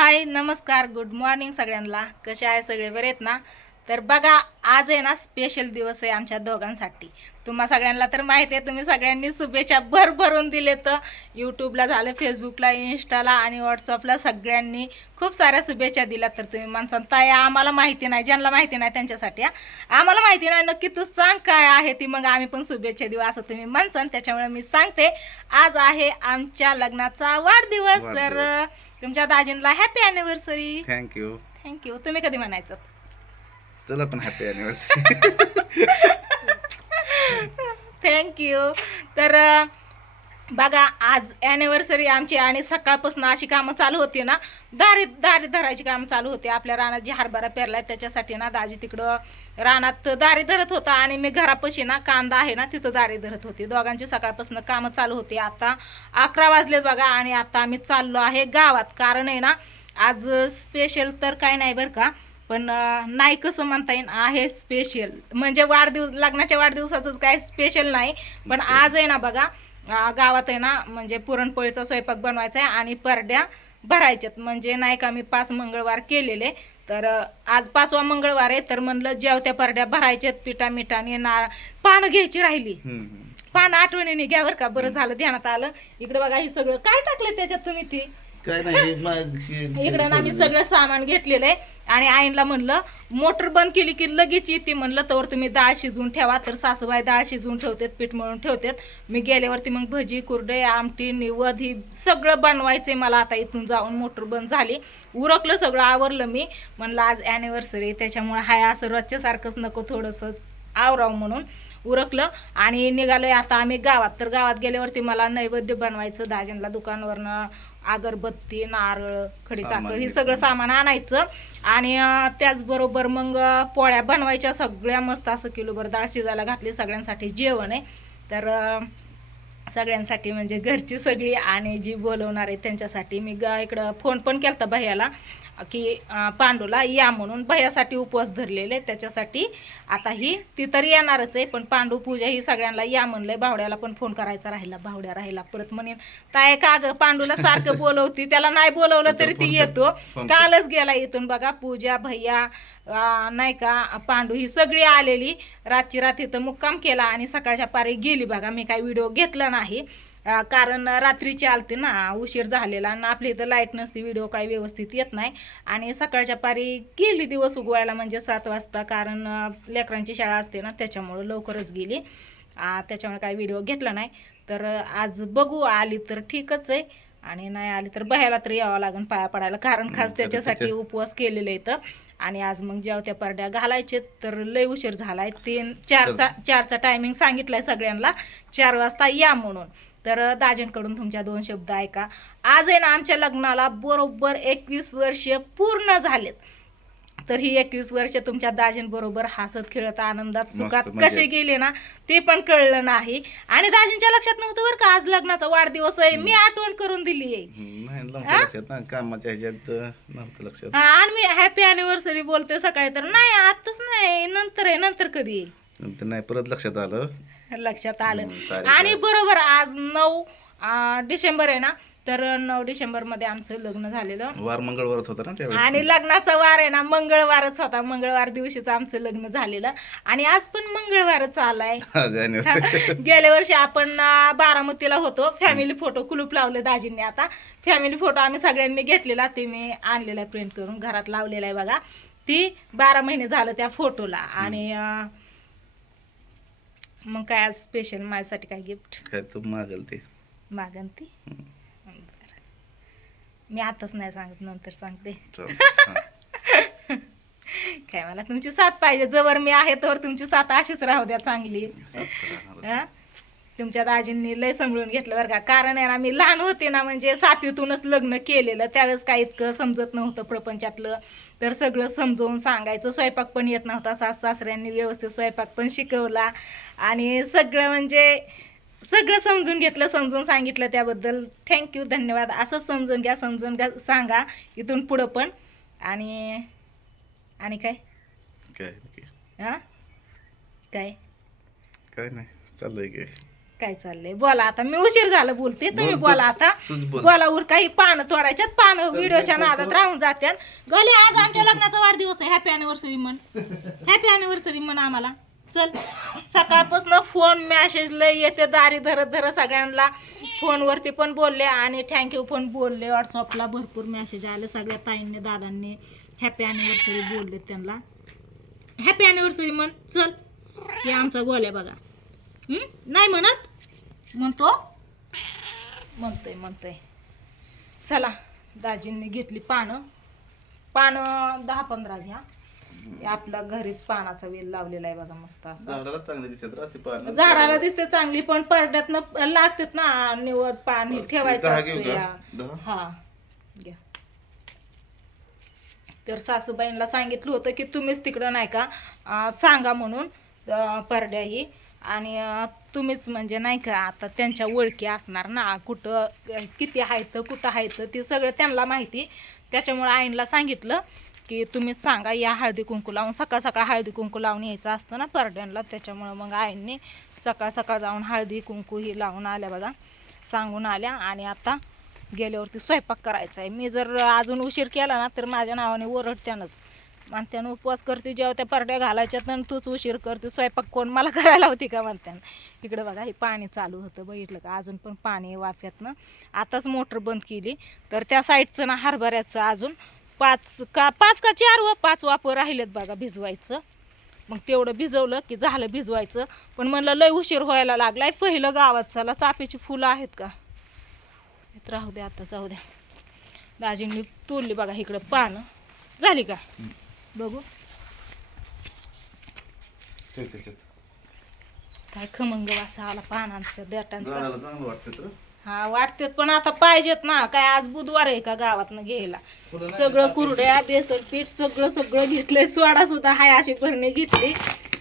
हाय नमस्कार good morning सगळ्यांना. कसे आहे सगळे? बरे आहेत ना? तर बघा आज आहे ना स्पेशल दिवस आहे आमच्या दोघांसाठी. तुम्हा सगळ्यांना तर माहिती आहे तुम्ही सगळ्यांनी शुभेच्छा भरभरून दिले तर यूट्यूबला झालं फेसबुकला इन्स्टाला आणि व्हॉट्सअपला सगळ्यांनी खूप साऱ्या शुभेच्छा दिल्या. तर तुम्ही माणसां ताई आम्हाला माहिती नाही ज्यांना माहिती नाही त्यांच्यासाठी. आम्हाला माहिती नाही नक्की तू सांग काय आहे ती मग आम्ही पण शुभेच्छा देऊ असं तुम्ही म्हणसान त्याच्यामुळे मी सांगते आज आहे आमच्या लग्नाचा वाढदिवस. तर. तुमच्या दाजींना happy anniversary thank you thank you तुम्ही कधी म्हणायचं? चला पण हॅपी अॅनिव्हर्सरी थँक्यू तर अं, बघा आज ॲनिव्हर्सरी आमची आणि सकाळपासून अशी कामं चालू होती ना दारी दारी धरायची कामं चालू होती. आपल्या रानात जे हरभरा पेरलाय त्याच्यासाठी ना दाजी तिकडं रानात दारी धरत होता आणि मी घरापाशी ना कांदा आहे ना तिथं दारी धरत होती. दोघांची सकाळपासून कामं चालू होती. आता अकरा वाजलेत बघा आणि आता आम्ही चाललो आहे गावात. कारण आहे ना आज स्पेशल तर काय नाही बरं का. पण नाही कसं म्हणता येईल आहे स्पेशल म्हणजे वाढदिवस लग्नाच्या वाढदिवसाचंच काय स्पेशल नाही पण. आज आहे ना बघा गावात आहे ना म्हणजे पुरणपोळीचा स्वयंपाक बनवायचा आहे आणि परड्या भरायच्यात. म्हणजे नाही का मी पाच मंगळवार केलेले. तर आज पाचवा मंगळवार आहे तर म्हणलं जेवत्या परड्या भरायच्यात पिठा मिठाने ना पानं घ्यायची राहिली. पानं आठवणीने घ्या बरं का बरं झालं ध्यानात आलं. इकडे बघा हे सगळं काय टाकलं त्याच्यात तुम्ही ती? काय नाही इकडं ना आम्ही सगळं सामान घेतलेलं आहे आणि आईनला म्हणलं मोटर बंद केली की लगेच येते म्हणलं तर तुम्ही डाळ शिजवून ठेवा. तर सासूबाई डाळ शिजवून ठेवतात पीठ मळून ठेवतात. मी गेल्यावरती मग भजी कुरडे आमटी निवद ही सगळं बनवायचंय मला आता इथून जाऊन. मोटर बंद झाली. उरकलं सगळं आवरलं मी. म्हणलं आज ॲनिव्हर्सरी त्याच्यामुळे हाय असं रोजच्यासारखंच नको थोडंसं आवराव म्हणून. उरकलं आणि निघालोय आता आम्ही गावात. तर गावात गेल्यावरती मला नैवेद्य बनवायचं दाजींला दुकानवरनं अगरबत्ती नारळ खडीसाखर हे. सगळं सामान आणायचं. आणि त्याचबरोबर मग पोळ्या बनवायच्या. सगळ्या मस्त असं किलोभर डाळ शिजायला घातली. सगळ्यांसाठी जेवण आहे. तर सगळ्यांसाठी म्हणजे घरची सगळी आणि जी बोलवणार आहे त्यांच्यासाठी मी ग इकडं फोन पण केला भैयाला. की पांडूला या म्हणून भैयासाठी उपवास धरलेले त्याच्यासाठी आता ही ती तर येणारच आहे पण पांडू पूजा ही सगळ्यांना या म्हणलंय. भावड्याला पण फोन करायचा राहिला भावड्या राहिला परत म्हणेन ताय का ग पांडूला सारखं बोलवती? त्याला नाही बोलवलं तरी ती येतो. कालच गेला इथून बघा पूजा भैया नाही का पांडू ही सगळी आलेली. रातची रात इथं मुक्काम केला आणि सकाळच्या पारी गेली बघा. मी काही व्हिडिओ घेतला नाही. कारण रात्रीची आलते ना उशीर झालेला आणि आपल्या इथं लाइट नसती व्हिडिओ काही व्यवस्थित येत नाही. आणि सकाळच्या पारी गेली दिवस उगवायला म्हणजे सात वाजता कारण लेकरांची शाळा असते ना त्याच्यामुळं लवकरच गेली. त्याच्यामुळे काही व्हिडिओ घेतला नाही. तर आज बघू आली तर ठीकच आहे. आणि नाही आली तर बाहेरला तर यावं लागेल पाया पडायला कारण खास त्याच्यासाठी त्याच्या- उपवास केलेले इथं आणि आज मग जेवत्या परड्या घालायचे तर लय उशीर झालाय. तीन चारचा चारचा टायमिंग सांगितलाय सगळ्यांना. चार वाजता या म्हणून. तर दाजींकडून तुमच्या दोन शब्द ऐका. आज आहे ना आमच्या लग्नाला बरोबर एकवीस वर्ष पूर्ण झालेत. तर ही एकवीस वर्ष तुमच्या दाजींबरोबर हसत खेळत आनंदात सुखात मजेत. कसे गेले ना ते पण कळलं नाही. आणि दाजींच्या लक्षात नव्हतं बरं का आज लग्नाचा वाढदिवस आहे. मी आठवण करून दिली आणि मी हॅपी अॅनिव्हर्सरी बोलते सकाळी तर. नाही आताच नाही नंतर आहे नंतर कधी? नंतर नाही परत लक्षात आलं. लक्षात आलं. आणि. बरोबर आज नऊ डिसेंबर आहे ना तर नऊ डिसेंबरमध्ये आमचं लग्न झालेलं. वार मंगळवारच होता ना त्यावेळेस. आणि लग्नाचा वार आहे ना मंगळवारच होता. मंगळवार दिवशीच आमचं लग्न झालेलं. आणि आज पण मंगळवारच आलाय. गेल्या वर्षी आपण बारामतीला होतो. फॅमिली फोटो कुलूप लावले दाजींनी आता. फॅमिली फोटो आम्ही सगळ्यांनी घेतलेला. ते मी आणलेला प्रिंट करून घरात लावलेला आहे बघा. ती बारा महिने झालं त्या फोटोला आणि मग काय आज स्पेशल माझ्यासाठी काय गिफ्ट काय तू मागल ते मागन ती. बरं. मी आताच नाही सांगत नंतर सांगते हा. काय मला तुमची साथ पाहिजे जवळ मी आहे तर तुमची साथ अशीच राहू द्या चांगली हं? तुमच्या दाजींनी लय समजून घेतलं बरं का. कारण आहे ना मी लहान होते ना म्हणजे सातवीतूनच लग्न केलेलं. त्यावेळेस काही इतकं समजत नव्हतं प्रपंचातलं. तर सगळं समजवून सांगायचं. स्वयंपाक पण येत नव्हता. सास सासऱ्यांनी व्यवस्थित स्वयंपाक पण शिकवला. आणि सगळं म्हणजे सगळं समजून घेतलं समजून सांगितलं त्याबद्दल. थँक्यू धन्यवाद. असंच समजून घ्या समजून घ्या सांगा. इथून पुढं पण. आणि आणि काय? काय. हां? काय? काय नाही. चाललंय की. काय चाललंय? बोला आता मी उशीर झालं बोलते. तुम्ही बोल, आता. तूच बोल. उर काही पानं तोडायच्यात पानं व्हिडिओच्या नादात. राहून जात्यान. गली आज आमच्या लग्नाचा वाढदिवस आहे. हॅपी अॅनिव्हर्सरी म्हण. हॅपी अॅनिव्हर्सरी म्हण आम्हाला. चल. सकाळपासून फोन मॅसेज लय येते दारी धरत धरत सगळ्यांना. फोनवरती पण बोलले आणि थँक्यू पण बोलले. व्हॉट्सअपला भरपूर मॅसेज आले. सगळ्या ताईंनी दादांनी हॅपी अॅनिव्हर्सरी बोलले त्यांना. हॅपी अॅनिव्हर्सरी म्हण. चल. हे आमचा गोल्या बघा. हं? नाही म्हणत? म्हणतो? म्हणतोय म्हणतोय. चला दाजींनी घेतली पानं. पानं दहा पंधरा घ्या. आपला घरीच पानाचा वेल लावलेला आहे बघा मस्त असा. झाडाला चांगले दिसत चांगली पण परड्यातनं लागतात ना निवड पाणी ठेवायचं असतं? या? हा घ्या. तर सासूबाईंना सांगितलं होतं की तुम्हीच तिकडं नाही का सांगा म्हणून परड्या ही. आणि तुम्हीच म्हणजे नाही का आता त्यांच्या ओळखी असणार ना कुठं किती आहेत कुठं आहेत ते सगळं त्यांना माहिती. त्याच्यामुळे आईनला सांगितलं की तुम्ही सांगा या हळदी कुंकू लावून सकाळ सकाळ हळदी कुंकू लावून यायचं असतं ना परड्यांना. त्याच्यामुळं मग आईंनी सकाळ सकाळ जाऊन हळदी कुंकू ही लावून आल्या बघा सांगून आल्या. आणि आता गेल्यावरती स्वयंपाक करायचा आहे मी जर अजून उशीर केला ना तर माझ्या नावाने ओरडत्यानंच म्हणत्यानं उपवास करते जेव्हा त्या परड्या घालायच्यात आणि तूच उशीर करते स्वयंपाक कोण मला करायला होती का म्हणत्यानं. इकडं बघा हे पाणी चालू होतं बघितलं का? अजून पण पाणी आहे वाफ्यातनं. आताच मोटर बंद केली. तर त्या साईडचं ना हरभऱ्याचं अजून पाच का पाच का चार व पाच वापर राहिलेत बघा भिजवायचं. मग तेवढं भिजवलं की झालं भिजवायचं. पण म्हणलं लय उशीर व्हायला लागलाय. पहिलं गावात चला चापेची फुलं आहेत का? राहू द्या आता जाऊ द्या दाजींनी तोडली बघा इकडं पानं. झाली का? बघू. त्याच्यात. काय खमंग वासा आला पानांचा देटांचा झाडाला चांगलं वाटतं तर. हा वाटतेत पण आता पाहिजेत ना. काय आज बुधवार आहे का गावातनं घ्यायला? फुलं नाही सगळं का? कुरड्या बेसन पीठ सगळं सगळं घेतलंय. सोडा सुद्धा हाय अशी भरणी घेतली.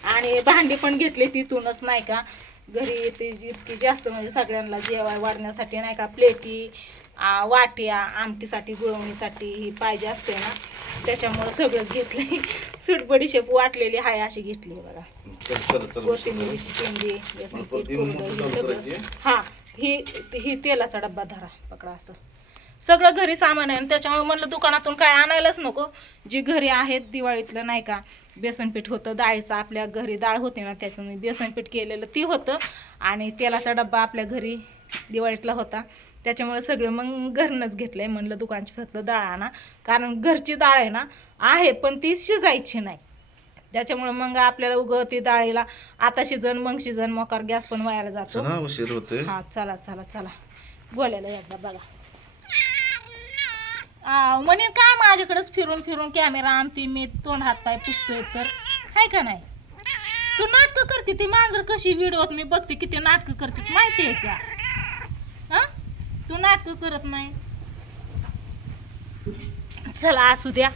आणि भांडी पण घेतली तिथूनच नाही का? घरी ते इतकी जास्त म्हणजे सगळ्यांना जेवाय वाढण्यासाठी नाही का? प्लेटी वाट्या आमटीसाठी गुळवणीसाठी ही पाहिजे असते ना. त्याच्यामुळं सगळंच घेतलंय. सुटबडीशेप वाटलेली हाय अशी घेतली बघा. कोथिंबीरची पेंडी बेसन पीठ हे सगळं? हा ही ही तेलाचा डब्बा धरा पकडा असं. सगळं घरी सामान आहे आणि त्याच्यामुळे म्हणलं दुकानातून काय आणायलाच नको. जी घरी आहेत दिवाळीतलं नाही का बेसन पीठ होतं डाळीचं आपल्या घरी डाळ होती ना त्याचं मी बेसन पीठ केलेलं ती होतं. आणि तेलाचा डब्बा आपल्या घरी दिवाळीतला होता. त्याच्यामुळे सगळं मग घरनंच घेतलंय म्हणलं दुकानची फक्त डाळ आणा. कारण घरची डाळ आहे ना आहे पण ती शिजायची नाही. त्याच्यामुळे मग आपल्याला उगं ती डाळीला आता शिजन मग शिजन मोकार गॅस पण वायाला जातो. चला उशीर होतोय. हा चला चला चला. बोलायला एकदा बघा. म्हणे काय माझ्याकडेच फिरून फिरून कॅमेरा आणते? मी तोंड हात पाय पुसतोय तर. आहे का नाही? तू नाटकं करते ती मांजर कशी व्हिडिओत मी बघते किती नाटकं करते माहिती आहे का? तू नाटकं करत नाही. चला असू द्या.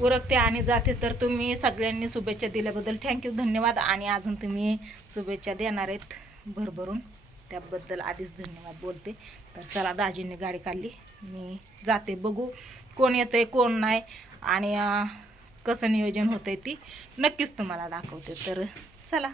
उरकते आणि जाते तर तुम्ही सगळ्यांनी शुभेच्छा दिल्याबद्दल थँक्यू धन्यवाद. आणि अजून तुम्ही शुभेच्छा देणार आहेत भरभरून. त्याबद्दल आधीच धन्यवाद बोलते. तर चला दाजींनी गाडी काढली. मी जाते बघू कोण येतंय कोण नाही. आणि कसं नियोजन होतंय ती नक्कीच तुम्हाला दाखवते. तर चला.